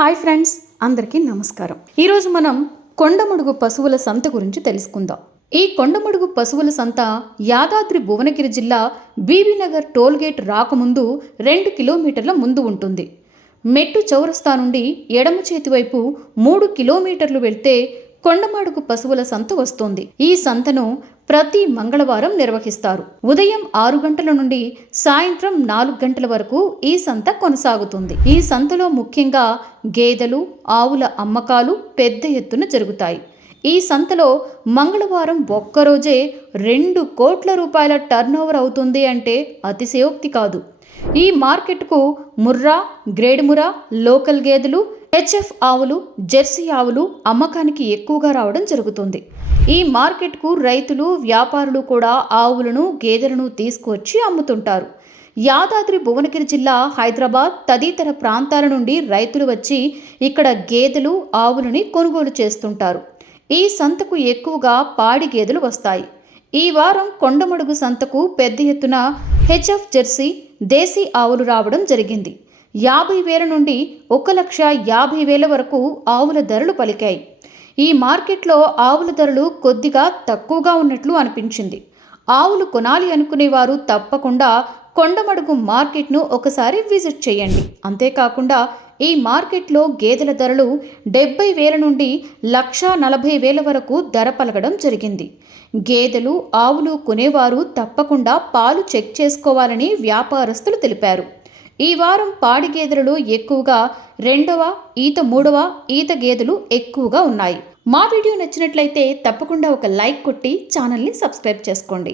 Hi friends, అందరికీ నమస్కారం. ఈరోజు మనం కొండమడుగు పశువుల సంత గురించి తెలుసుకుందాం. ఈ కొండమడుగు పశువుల సంత యాదాద్రి భువనగిరి జిల్లా బీబీనగర్ టోల్గేట్ రాకముందు 2 కిలోమీటర్ల ముందు ఉంటుంది. మెట్టు చౌరస్తా నుండి ఎడమ చేతి వైపు 3 కిలోమీటర్లు వెళ్తే కొండమడుగు పశువుల సంత వస్తోంది. ఈ సంతను ప్రతి మంగళవారం నిర్వహిస్తారు. ఉదయం 6 గంటల నుండి సాయంత్రం 4 గంటల వరకు ఈ సంత కొనసాగుతుంది. ఈ సంతలో ముఖ్యంగా గేదెలు, ఆవుల అమ్మకాలు పెద్ద ఎత్తున జరుగుతాయి. ఈ సంతలో మంగళవారం ఒక్కరోజే 2 కోట్ల రూపాయల టర్నోవర్ అవుతుంది అంటే అతిశయోక్తి కాదు. ఈ మార్కెట్కు ముర్రా, గ్రేడ్ ముర్రా, లోకల్ గేదెలు, హెచ్ఎఫ్ ఆవులు, జెర్సీ ఆవులు అమ్మకానికి ఎక్కువగా రావడం జరుగుతుంది. ఈ మార్కెట్కు రైతులు, వ్యాపారులు కూడా ఆవులను, గేదెలను తీసుకువచ్చి అమ్ముతుంటారు. యాదాద్రి భువనగిరి జిల్లా, హైదరాబాద్ తదితర ప్రాంతాల నుండి రైతులు వచ్చి ఇక్కడ గేదెలు, ఆవులని కొనుగోలు చేస్తుంటారు. ఈ సంతకు ఎక్కువగా పాడి గేదెలు వస్తాయి. ఈ వారం కొండమడుగు సంతకు పెద్ద ఎత్తున హెచ్ఎఫ్ జెర్సీ, దేశీ ఆవులు రావడం జరిగింది. 50,000 నుండి 1,50,000 వరకు ఆవుల ధరలు పలికాయి. ఈ మార్కెట్లో ఆవుల ధరలు కొద్దిగా తక్కువగా ఉన్నట్లు అనిపించింది. ఆవులు కొనాలి అనుకునేవారు తప్పకుండా కొండమడుగు మార్కెట్ను ఒకసారి విజిట్ చేయండి. అంతేకాకుండా ఈ మార్కెట్లో గేదెల ధరలు 70,000 నుండి 1,40,000 వరకు ధర పలకడం జరిగింది. గేదెలు, ఆవులు కొనేవారు తప్పకుండా పాలు చెక్ చేసుకోవాలని వ్యాపారస్తులు తెలిపారు. ఈ వారం పాడి గేదెలలో ఎక్కువగా 2వ ఈత, 3వ ఈత గేదెలు ఎక్కువగా ఉన్నాయి. మా వీడియో నచ్చినట్లయితే తప్పకుండా ఒక లైక్ కొట్టి ఛానల్ని సబ్స్క్రైబ్ చేసుకోండి.